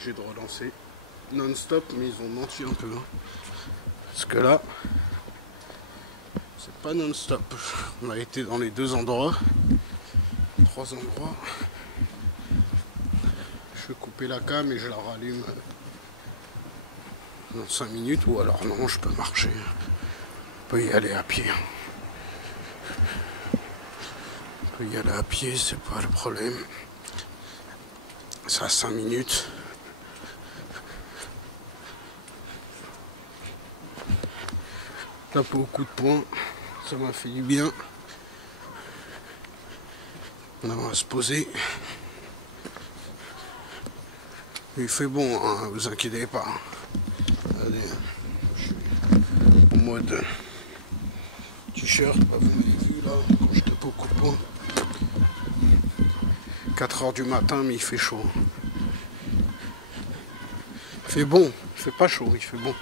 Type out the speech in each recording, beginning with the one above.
obligé de relancer non-stop, mais ils ont menti un peu. Hein. Parce que là, c'est pas non-stop. On a été dans les 2 endroits, 3 endroits. Je vais couper la cam et je la rallume dans 5 minutes, ou alors non, je peux marcher. Je peux y aller à pied. Je peux y aller à pied, c'est pas le problème. C'est à 5 minutes. Tape au coup de poing, ça m'a fait du bien. On va se poser. Il fait bon, hein, vous inquiétez pas. Allez, je suis en mode t-shirt, vous m'avez vu là, quand je tape au coup de poing. 4 h du matin, mais il fait chaud. Il fait bon, il fait pas chaud, il fait bon.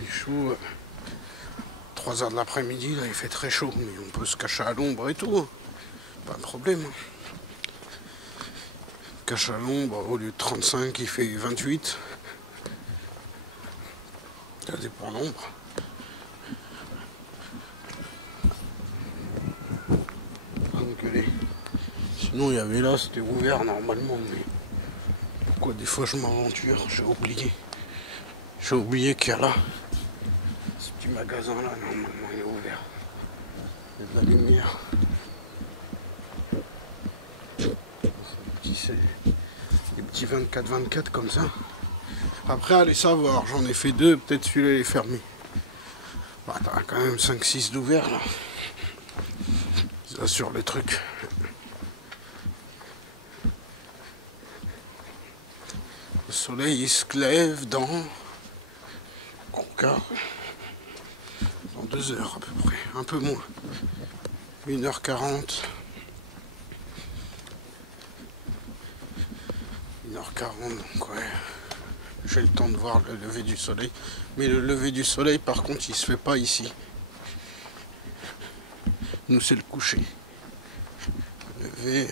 Il fait chaud. 3 h de l'après-midi, là il fait très chaud, mais on peut se cacher à l'ombre et tout. Hein. Pas de problème. Cache à l'ombre, au lieu de 35, il fait 28. Ça dépend de l'ombre. Sinon il y avait là, c'était ouvert normalement, mais pourquoi des fois je m'aventure, j'ai oublié. J'ai oublié qu'il y a là, ce petit magasin là, normalement il est ouvert. Il y a de la lumière. C'est des petits 24-24 comme ça. Après, allez savoir, j'en ai fait 2, peut-être celui-là il est fermé. Bah, t'as quand même 5-6 d'ouverts là. Ça sur les trucs. Le soleil il se lève dans 2 heures à peu près, un peu moins. 1h40. 1h40, donc ouais. J'ai le temps de voir le lever du soleil. Mais le lever du soleil, par contre, il se fait pas ici. Nous, c'est le coucher. Lever.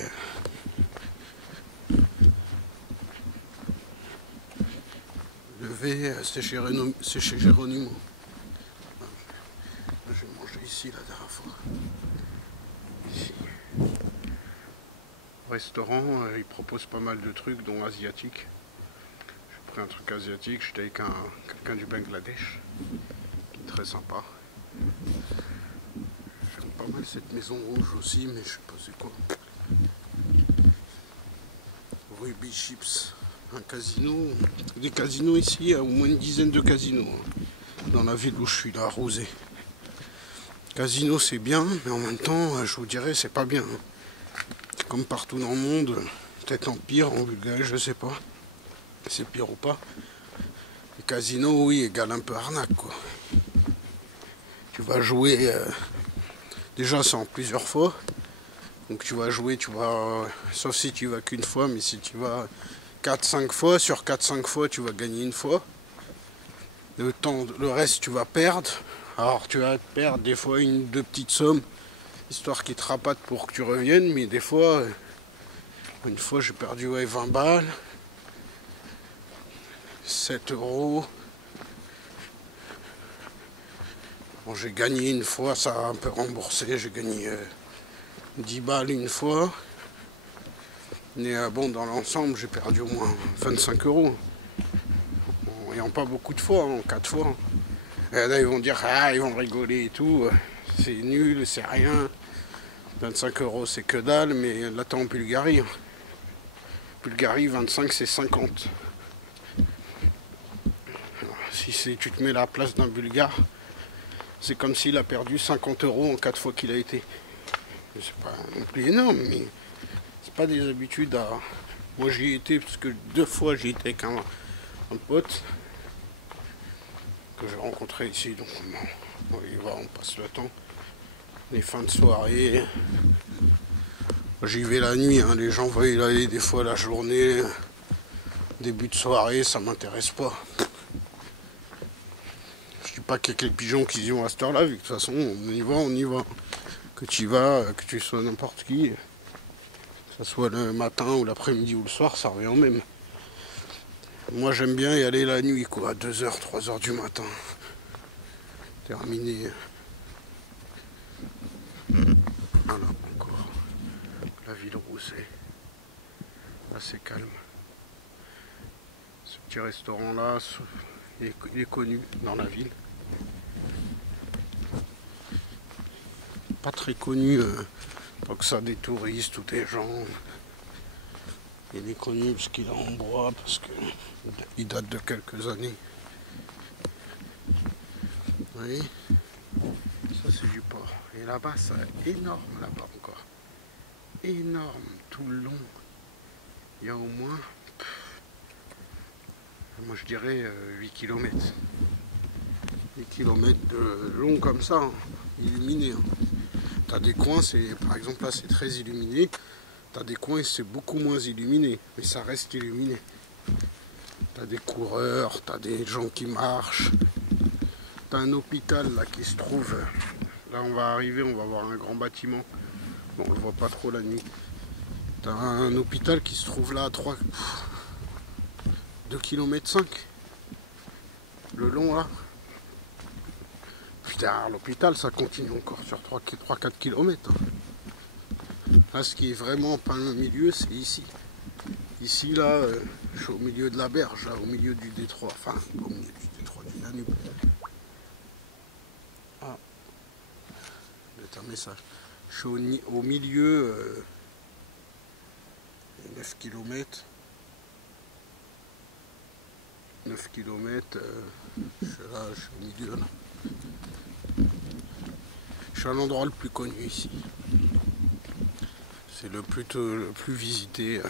Lever, c'est chez Géronimo. J'ai mangé ici la dernière fois. Ici. Restaurant, ils proposent pas mal de trucs, dont asiatique. J'ai pris un truc asiatique, j'étais avec quelqu'un du Bangladesh, qui est très sympa. J'aime pas mal cette maison rouge aussi, mais je sais pas c'est quoi. Ruby Chips, un casino. Des casinos ici, il y a au moins une dizaine de casinos dans la ville où je suis là, à Rosé. Casino c'est bien, mais en même temps, je vous dirais, c'est pas bien. Comme partout dans le monde, peut-être en pire, en Bulgarie, je sais pas. C'est pire ou pas. Les casinos, oui, égale un peu arnaque, quoi. Tu vas jouer, déjà c'est en plusieurs fois. Donc tu vas jouer, sauf si tu vas qu'une fois, mais si tu vas 4-5 fois, sur 4-5 fois, tu vas gagner une fois. Le reste, tu vas perdre. Alors tu vas perdre des fois 1-2 petites sommes, histoire qu'ils te rapatent pour que tu reviennes, mais des fois, une fois j'ai perdu 20 balles, 7 €. Bon, j'ai gagné une fois, ça a un peu remboursé, j'ai gagné 10 balles une fois. Mais bon, dans l'ensemble, j'ai perdu au moins 25 €. En n'ayant pas beaucoup de fois, en 4 fois. Et là, ils vont dire, ils vont rigoler et tout. C'est nul, c'est rien. 25 € c'est que dalle, mais là t'es en Bulgarie. Bulgarie, 25 c'est 50. Alors, si tu te mets à la place d'un Bulgare, c'est comme s'il a perdu 50 € en 4 fois qu'il a été. C'est pas non plus énorme, mais c'est pas des habitudes à... Moi j'y ai été, parce que 2 fois j'y étais avec un pote que j'ai rencontré ici, donc on y va, on passe le temps. Les fins de soirée. J'y vais la nuit, hein. Les gens vont y aller des fois la journée. Début de soirée, ça m'intéresse pas. Je dis pas qu'il y a quelques pigeons qui y vont à cette heure-là, vu que de toute façon on y va. Que tu y vas, que tu sois n'importe qui. Que ce soit le matin ou l'après-midi ou le soir, ça revient au même. Moi j'aime bien y aller la nuit, quoi, à 2h, 3h du matin. Terminé. Voilà, encore la ville Roussay. Là c'est calme. Ce petit restaurant là, il est connu dans la ville. Pas très connu, pas que ça des touristes ou des gens. Il est connu parce qu'il est en bois, parce qu'il date de quelques années. Vous voyez, ça c'est du port. Et là-bas, c'est énorme, là-bas encore. Énorme, tout le long. Il y a au moins, moi je dirais 8 km. 8 km de long comme ça, hein, illuminé. Hein. T'as des coins, par exemple là c'est très illuminé. T'as des coins, c'est beaucoup moins illuminé, mais ça reste illuminé. T'as des coureurs, t'as des gens qui marchent. T'as un hôpital là qui se trouve. Là on va arriver, on va voir un grand bâtiment. Bon, on le voit pas trop la nuit. T'as un hôpital qui se trouve là à 2 km 5. Le long là. Puis derrière l'hôpital, ça continue encore sur 3-4 km. Là, ce qui est vraiment pas le milieu, c'est ici. Ici, là, je suis au milieu de la berge, là, au milieu du détroit. Enfin, au milieu du détroit du Danube. Ah, c'est un message. Je suis au milieu, 9 km. 9 km, je suis là, je suis au milieu, là. Je suis à l'endroit le plus connu ici. C'est le plus visité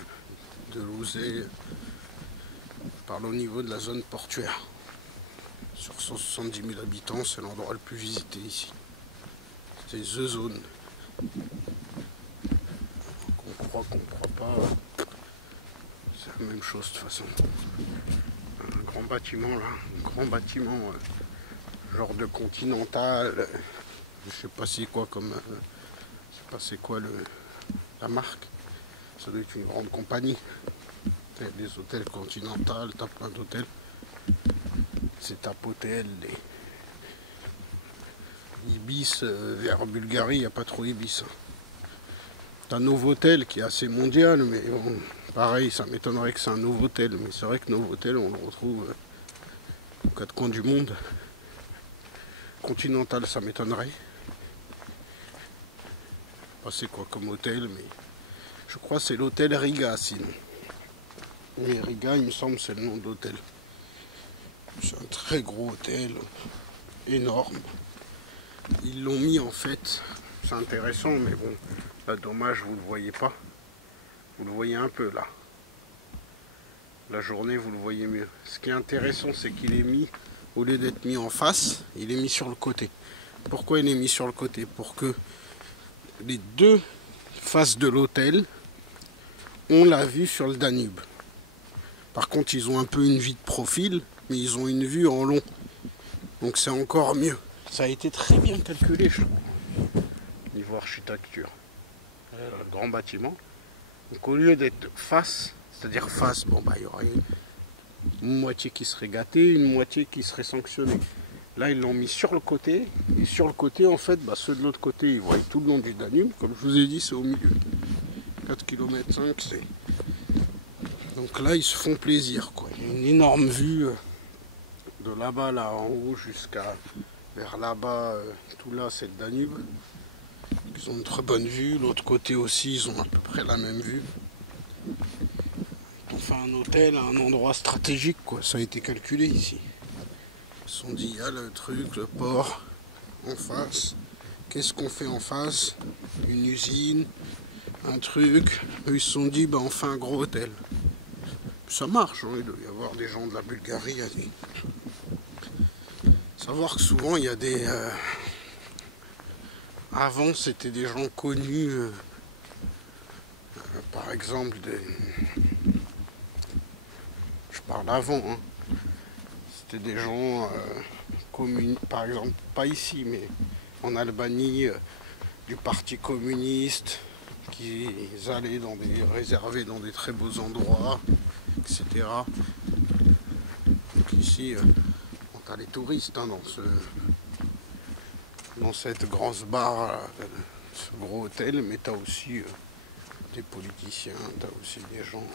de Roussay, par au niveau de la zone portuaire. Sur 170 000 habitants, c'est l'endroit le plus visité ici. C'est The Zone. Qu'on croit pas, c'est la même chose de toute façon. Un grand bâtiment là, un grand bâtiment genre de continental. Je sais pas c'est quoi comme, je sais pas c'est quoi la marque. Ça doit être une grande compagnie. T'as des hôtels Continental, t'as plein d'hôtels. C'est Tap Hotel, les Ibis, vers Bulgarie, il n'y a pas trop Ibis. T'as Novotel qui est assez mondial, mais bon, pareil, ça m'étonnerait que c'est un Novotel. Mais c'est vrai que Novotel, on le retrouve aux quatre coins du monde. Continental, ça m'étonnerait. C'est quoi comme hôtel, mais je crois que c'est l'hôtel Riga sinon. Et Riga, il me semble, c'est le nom de l'hôtel. C'est un très gros hôtel, énorme. Ils l'ont mis en fait, c'est intéressant, mais bon, là dommage, vous ne le voyez pas. Vous le voyez un peu là. La journée, vous le voyez mieux. Ce qui est intéressant, c'est qu'il est mis, au lieu d'être mis en face, il est mis sur le côté. Pourquoi il est mis sur le côté? Pour que les deux faces de l'hôtel ont la vue sur le Danube. Par contre, ils ont un peu une vue de profil, mais ils ont une vue en long. Donc c'est encore mieux. Ça a été très bien calculé, je trouve, niveau architecture. Grand bâtiment. Donc au lieu d'être face, c'est-à-dire face, bon bah il y aurait une moitié qui serait gâtée, une moitié qui serait sanctionnée. Là ils l'ont mis sur le côté, et sur le côté en fait, bah, ceux de l'autre côté ils voient tout le long du Danube, comme je vous ai dit c'est au milieu. 4 km 5 c'est. Donc là ils se font plaisir quoi. Il y a une énorme vue de là-bas là en haut jusqu'à vers là-bas, tout là c'est le Danube. Ils ont une très bonne vue, l'autre côté aussi ils ont à peu près la même vue. On fait un hôtel à un endroit stratégique quoi, ça a été calculé ici. Ils se sont dit il y a le truc, le port en face. Qu'est-ce qu'on fait en face? Une usine, un truc. Eux ils se sont dit bah on fait un gros hôtel. Ça marche, hein, il doit y avoir des gens de la Bulgarie. Savoir que souvent il y a des... Avant c'était des gens connus, par exemple je parle avant, hein. C'était des gens par exemple pas ici mais en Albanie, du parti communiste, qu'ils allaient dans des réservés dans des très beaux endroits, etc. Donc ici, on a les touristes hein, dans cette grosse bar, ce gros hôtel, mais tu as aussi des politiciens, tu as aussi des gens.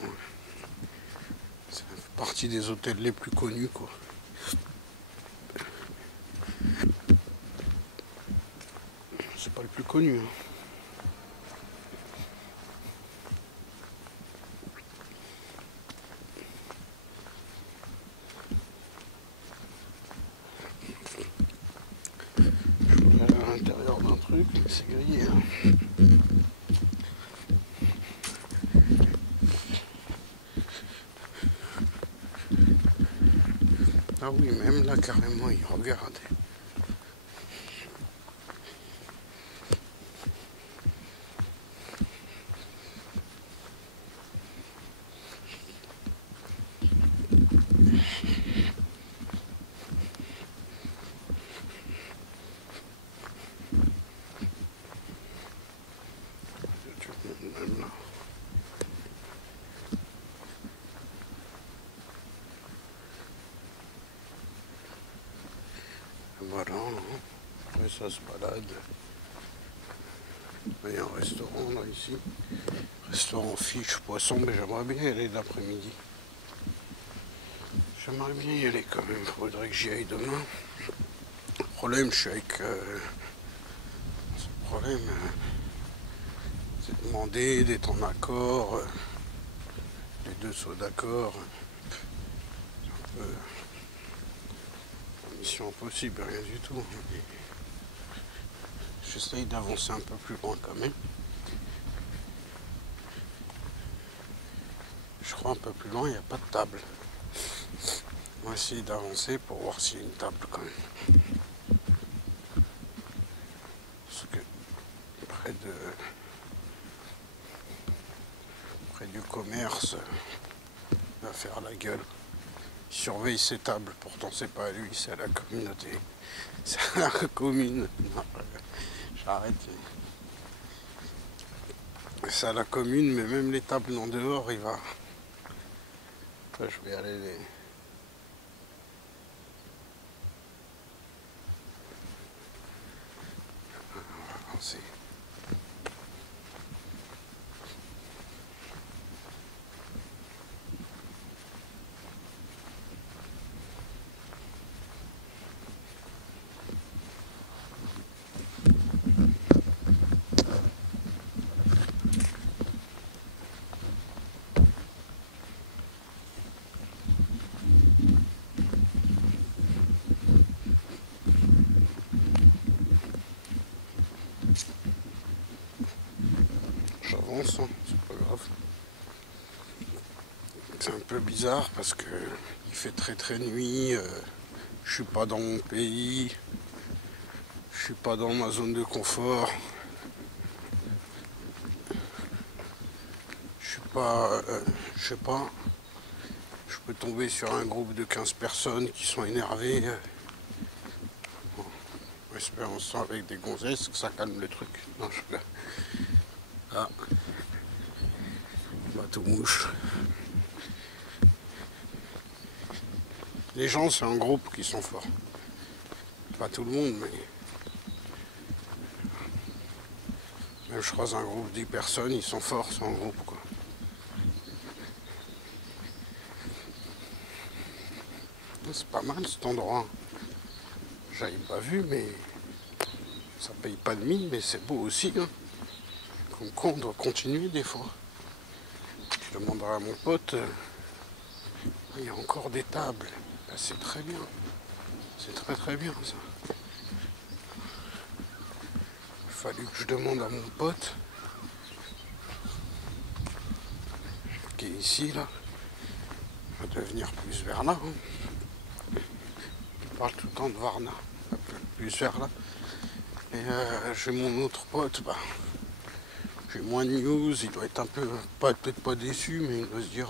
Ça fait partie des hôtels les plus connus, quoi. C'est pas le plus connu. Hein. Je suis à l'intérieur d'un truc, c'est grillé. Hein. Ah oui, même là, carrément, il regarde. Même là. Voilà, hein. Après ça se balade. Il y a un restaurant là ici. Restaurant fiche poisson, mais j'aimerais bien y aller l'après-midi. J'aimerais bien y aller quand même, faudrait que j'y aille demain. Le problème, je suis avec... le problème, c'est de demander d'être en accord, les deux soient d'accord. C'est un peu... mission impossible, rien du tout. J'essaye d'avancer un peu plus loin quand même. Je crois un peu plus loin, il n'y a pas de table. On va essayer d'avancer pour voir s'il y a une table quand même. Parce que près du commerce, il va faire la gueule. Il surveille ses tables, pourtant c'est pas à lui, c'est à la communauté. C'est à la commune. Non, j'arrête. C'est à la commune, mais même les tables en dehors, il va. Là, je vais aller les. On va avancer. J'avance, hein, c'est pas grave. C'est un peu bizarre parce que il fait très nuit. Je suis pas dans mon pays. Je suis pas dans ma zone de confort. Je suis pas, je sais pas. Je peux tomber sur un groupe de 15 personnes qui sont énervées. Bon, espérons ça avec des gonzesses que ça calme le truc. Non, je... Ah, bateau mouche. Les gens, c'est un groupe qui sont forts. Pas tout le monde, mais... Même je croise un groupe de 10 personnes, ils sont forts, c'est un groupe, quoi. C'est pas mal cet endroit. J'avais pas vu, mais... Ça paye pas de mine, mais c'est beau aussi, hein. Comme quoi, on doit continuer des fois. Je demanderai à mon pote... Il y a encore des tables. Ben, c'est très bien. C'est très bien, ça. Il a fallu que je demande à mon pote qui est ici là, il va devenir plus vers là. Hein. Il parle tout le temps de Varna, plus vers là. Et j'ai mon autre pote, bah, j'ai moins de news, il doit être un peu, peut-être pas déçu, mais il doit se dire,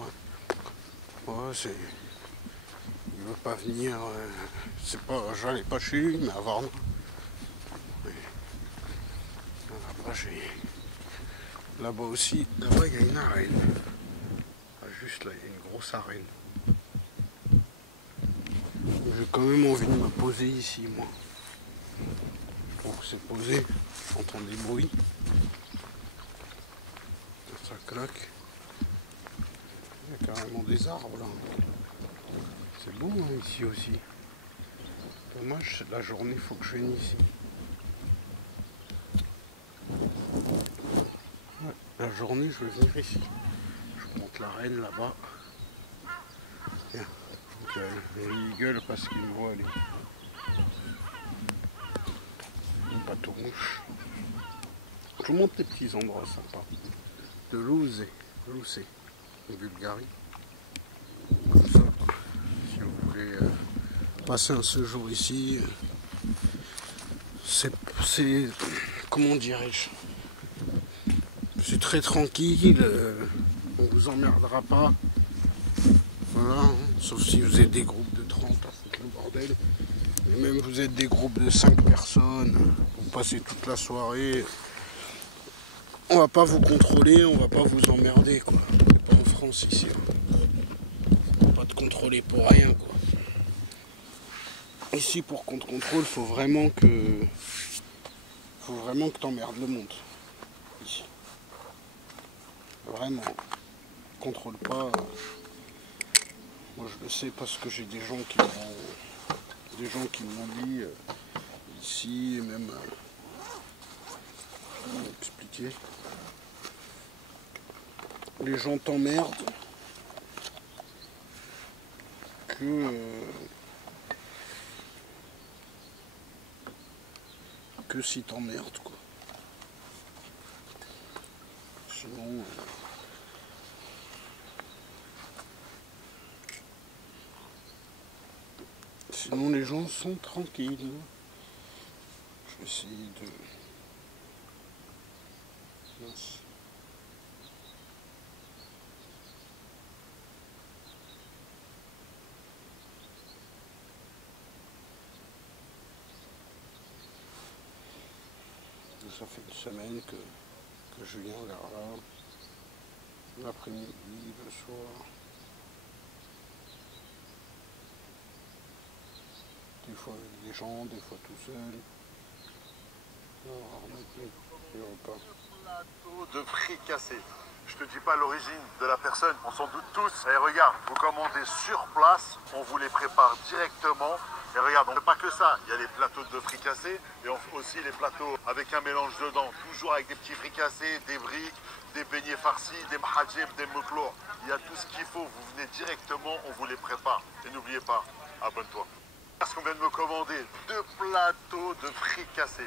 ouais, c'est, il veut pas venir, c'est pas, j'allais pas chez lui, mais à Varna. Là-bas, Là-bas aussi, là-bas il y a une arène. Ah, juste là, il y a une grosse arène. J'ai quand même envie de me poser ici, moi. Donc c'est posé, j'entends des bruits. Ça claque. Il y a carrément des arbres là. C'est beau hein, ici aussi. Dommage, c'est de la journée, il faut que je vienne ici. Ouais, la journée, je vais venir ici. Je monte l'arène là-bas. Tiens, il gueule parce qu'il me voit aller. Une patomouche. Je vous montre des petits endroits sympas. De Lousé, en Bulgarie. Comme ça, si vous voulez passer un séjour ici, c'est comment dirais-je, c'est très tranquille, on vous emmerdera pas. Voilà, hein, sauf si vous êtes des groupes de 30 à foutre le bordel. Et même vous êtes des groupes de 5 personnes, vous passez toute la soirée. On va pas vous contrôler, on va pas vous emmerder quoi. C'est pas en France ici. Hein. On va pas te contrôler pour rien quoi. Ici pour qu'on te contrôle, faut vraiment que t'emmerdes le monde. Ici. Vraiment. Contrôle pas. Moi je le sais parce que j'ai des gens qui m'ont dit ici, même comment expliquer. Les gens t'emmerdent que si t'emmerdes quoi. Sinon les gens sont tranquilles. Je vais essayer de... Mince. Ça fait une semaine que je viens vers là, l'après-midi, le soir. Des fois avec des gens, des fois tout seul. Alors, les repas. Plateau de fricassé. Je te dis pas l'origine de la personne, on s'en doute tous. Et regarde, vous commandez sur place, on vous les prépare directement. Et regarde, on ne fait pas que ça. Il y a les plateaux de fricassé et aussi les plateaux avec un mélange dedans. Toujours avec des petits fricassés, des briques, des beignets farcis, des mahadjib, des mouklour. Il y a tout ce qu'il faut. Vous venez directement, on vous les prépare. Et n'oubliez pas, abonne-toi. Parce qu'on vient de me commander 2 plateaux de fricassé.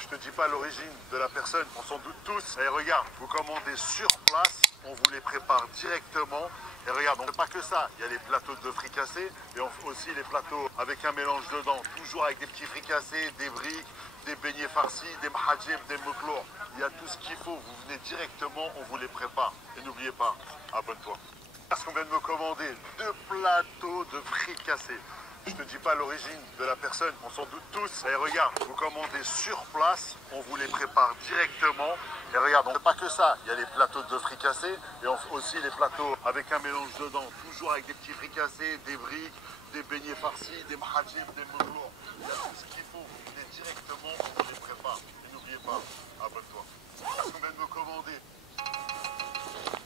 Je te dis pas l'origine de la personne, on s'en doute tous. Et regarde, vous commandez sur place, on vous les prépare directement. Et regarde, on ne fait pas que ça. Il y a les plateaux de fricassé et aussi les plateaux avec un mélange dedans. Toujours avec des petits fricassés, des briques, des beignets farcis, des mahadjib, des mouklour. Il y a tout ce qu'il faut. Vous venez directement, on vous les prépare. Et n'oubliez pas, abonne-toi. Parce qu'on vient de me commander 2 plateaux de fricassé. Je te dis pas l'origine de la personne, on s'en doute tous. Et regarde, vous commandez sur place, on vous les prépare directement. Et regarde, on ne fait pas que ça. Il y a les plateaux de fricassé et aussi les plateaux avec un mélange dedans. Toujours avec des petits fricassés, des briques, des beignets farcis, des mahadjib, des mouklour. Il y a tout ce qu'il faut. Vous venez directement, on vous les prépare. Et n'oubliez pas, abonne-toi. Parce qu'on vient de me commander.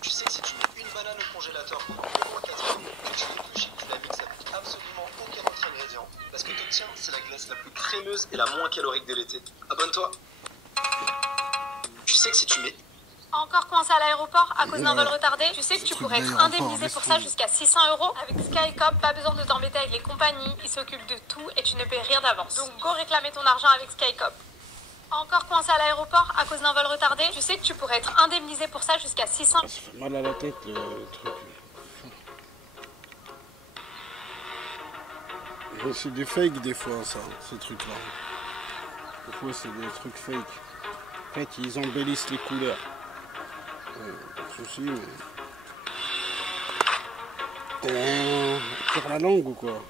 Tu sais que si tu mets une banane au congélateur pendant au moins 4 heures, que tu l'épluches et que tu la mixes avec absolument aucun autre ingrédient, parce que t'obtiens, c'est la glace la plus crémeuse et la moins calorique de l'été. Abonne-toi. Tu sais que si tu mets... Encore coincé à l'aéroport à cause d'un vol retardé? Tu sais que tu pourrais être indemnisé pour ça jusqu'à 600 €. Avec Skycop, pas besoin de t'embêter avec les compagnies, ils s'occupent de tout et tu ne paies rien d'avance. Donc go réclamer ton argent avec Skycop. Encore coincé à l'aéroport à cause d'un vol retardé? Tu sais que tu pourrais être indemnisé pour ça jusqu'à 600 €. Ça fait mal à la tête le truc. Et c'est des fakes des fois ça, ces trucs là. Des fois c'est des trucs fake. En fait ils embellissent les couleurs. Pas de soucis mais... Tire la langue ou quoi?